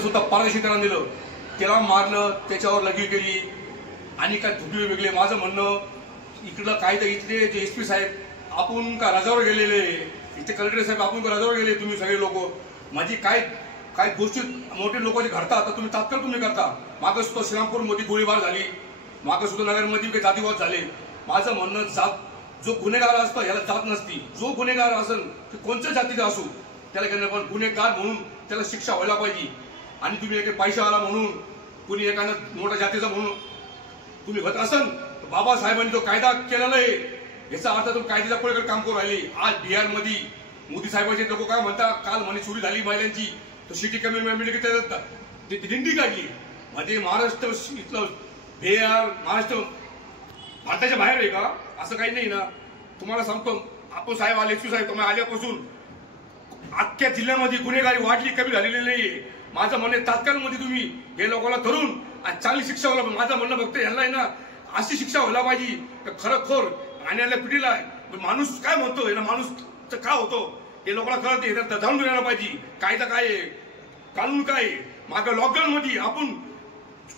स्वतः पारशी त्याला दिलं, त्याला मारलं, त्याच्यावर लगी केली आणि काय थुकले वेगळे. माझं म्हणणं इकडलं काय तर इथले जे SP साहेब आपण का रजावर गेलेले, इथे कलेक्टर साहेब आपण का रजावर गेले, तुम्ही सगळे लोक माझी काय काय गोष्टी मोठे लोक जे घडतात तर तुम्ही तात्काळ तुम्ही करता. मागं सुद्धा श्रीरामपूरमध्ये गोळीबार झाली, मागं सुद्धा नगरमध्ये काही जातीवाद झाले. माझं म्हणणं जात जो गुन्हेगार असतो याला जात नसती. जो गुन्हेगार असेल की कोणत्या जातीचा असो त्याला केलं, पण गुन्हेगार म्हणून त्याला शिक्षा व्हायला पाहिजे. आणि तुम्ही एक पैशावाला म्हणून कुणी एखादा मोठ्या जातीचा म्हणून तुम्ही होत असाल तर बाबासाहेबांनी जो कायदा केलेला आहे याचा अर्थ तुम्ही कायद्याच्या पलीकडे काम करू राहिले. आज बिहारमध्ये मोदी साहेबांचे लोक काय म्हणतात, काल म्हणे चोरी झाली महिलांची तर सिटी कमी दिंडी काढली. मध्ये महाराष्ट्र इथलं बिहार महाराष्ट्र भारताच्या बाहेर आहे का? असं काही नाही ना. तुम्हाला सांगतो आपण साहेब आले, SP साहेब तुम्ही आल्यापासून अख्ख्या जिल्ह्यामध्ये गुन्हेगारी वाढली, कमी झालेली नाहीये. माझं म्हणणं तात्काळमध्ये तुम्ही हे लोकांना धरून चांगली शिक्षा व्हायला. माझं म्हणणं फक्त यांना आहे ना अशी शिक्षा व्हायला पाहिजे खरंखोर आणण्याला पिढीला. माणूस काय म्हणतो हे ना, माणूस का होतो हे लोकांना कळत नाही. जाणून घ्यायला पाहिजे कायदा काय आहे, कानून काय आहे. मागं लॉकडाऊन मध्ये आपण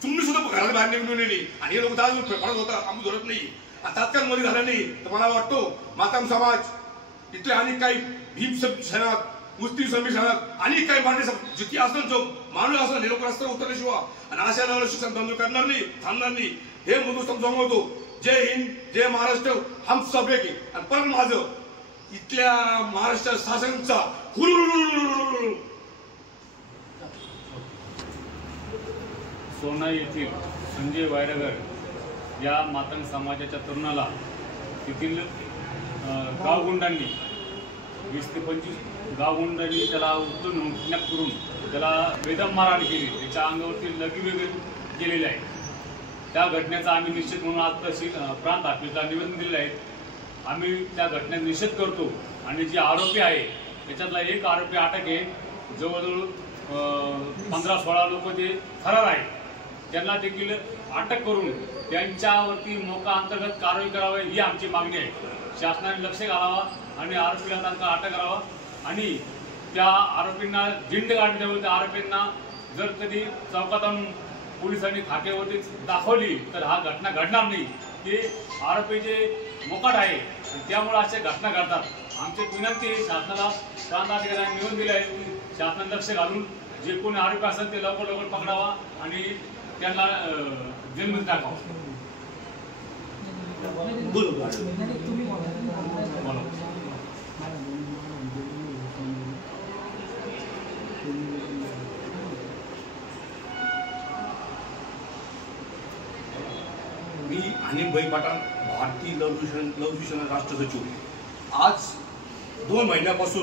तुम्ही सुद्धा घराला बाहेर निघून नेली आणि हे लोक दारू पडत होता, आम्ही धरत नाही. तात्काळ मध्ये झालं नाही तर मला वाटतो मातंग समाज इथले अनेक काही भीम सेनात, मुस्लिम संमेलनात अनेक काही मांडे जिथे असेल जो माणूस असेल हे लोक रस्त्यावर उतरल्याशिवाय आणि अशा लेवलला शिक्षण बंद करणार नाही, थांबणार नाही. हे मुद्दे सांगतो. जय हिंद, जय महाराष्ट्र, हम सब एक. आणि परत माझं इथल्या महाराष्ट्र शासनाचा सोना येथील संजय वायरगर या मातंग समाजाच्या तरुणाला तेथील गावगुंडांनी 20 ते 25 गावगुंडांनी त्याला उचलून किडनॅप करून त्याला बेदम मारहाण केली, त्याच्या अंगावरती लगी केलेले आहे. त्या घटनेचा आम्ही निश्चित म्हणून आता प्रांत ऑफिसला निवेदन दिलेलं आहे. आम्ही त्या घटनेचा निषेध करतो आणि जे आरोपी आहे त्याच्यातला एक आरोपी अटक आहे. जवळजवळ 15-16 लोक ते फरार आहेत. त्यांना देखील अटक करून त्यांच्यावरती मोका अंतर्गत कारवाई करावी ही आमची मागणी आहे. शासनाने लक्ष घालावा आणि आरोपीला तात्काळ अटक करावा आणि त्या आरोपींना झिंड काढण्यावर त्या आरोपींना जर कधी चौकात आणून पोलिसांनी खाक्यावरती दाखवली तर हा घटना घडणार नाही. ते आरोपी जे मोकाट आहे त्यामुळे अशा घटना घडतात. आमची विनंती आहे शासनाला, प्रांत अधिकाऱ्यांनी निवेदन दिले आहे शासनाने लक्ष घालून जे कोणी आरोपी असेल ते लवकर लवकर पकडावा आणि त्यांना जेलमध्ये टाकावं. मी हनीफभाई पठाण, भारतीय लव शिक्षण राष्ट्र सचिव. आज 2 महिन्यापासून